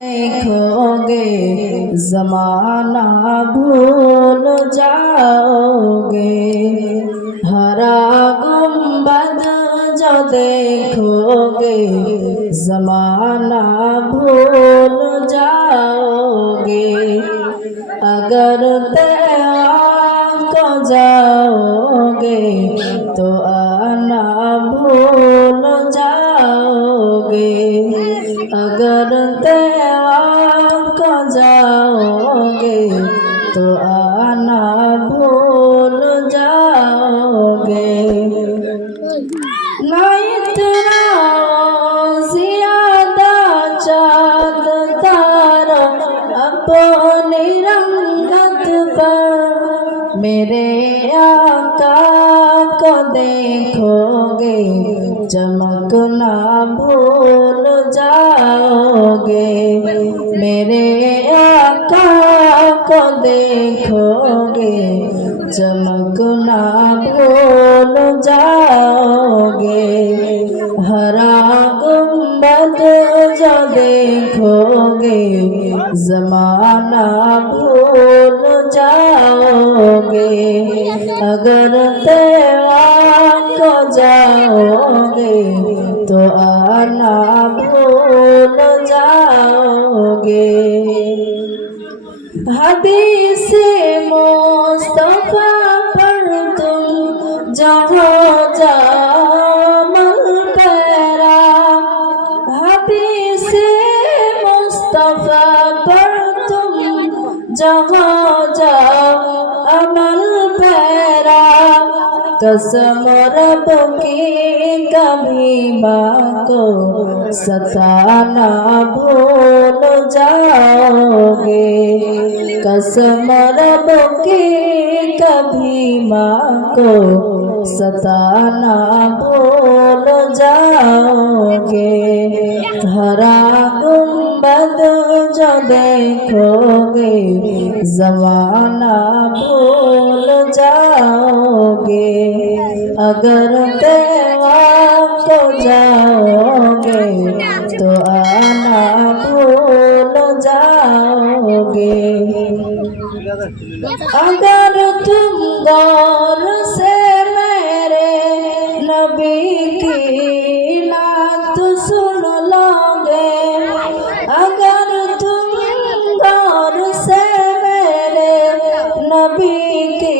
देखोगे जमाना भूल जाओगे। हरा गुंबद जो देखोगे जमाना भूल जाओगे। अगर तैयार को जाओगे तो आना भूल जाओगे। अगर तैयार को जाओगे तो आना भूल जाओगे। ना इतना ज्यादा चाँद तारा अपनी रंगत पर मेरे आका को देखोगे चमकना भूल जाओगे। मेरे आका को देखोगे चमकना भूल जाओगे। हरा गुंबद जो देखोगे जमाना भूल जाओगे। अगर तैयार को जाओगे तो आना भूल जाओगे। हदीस मुस्तफा पर तुम जहाँ जामल पैरा। हदीस मुस्तफा पर तुम जहाँ जाओ अमल पैरा। कसम रब की कभी माँ को सताना भूल जाओगे। कसम रब की कभी माँ को सताना भूल जाओगे। हरा गुंबद जो देखोगे जमाना भूल जाओगे। अगर तैयार को जाओगे तो आना भूल जाओगे। अगर तुम गौर से मेरे नबी की नात सुन लोगे। अगर तुम गौर से मेरे नबी की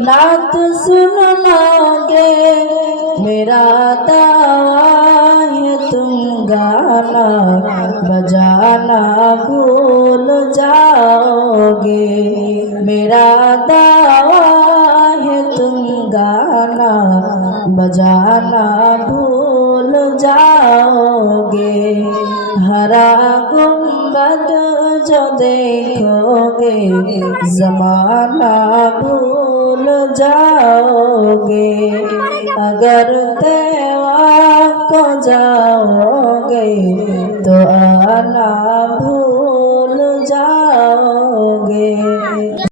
नात सुन लोगे। मेरा दावा है तुम गाना बजाना भूल जाओगे। मेरा दावा है तुम गाना बजाना भूल जाओगे। हरा गुंबद जो देखोगे जमाना भूल जाओगे। अगर तैयार को जाओगे तो आना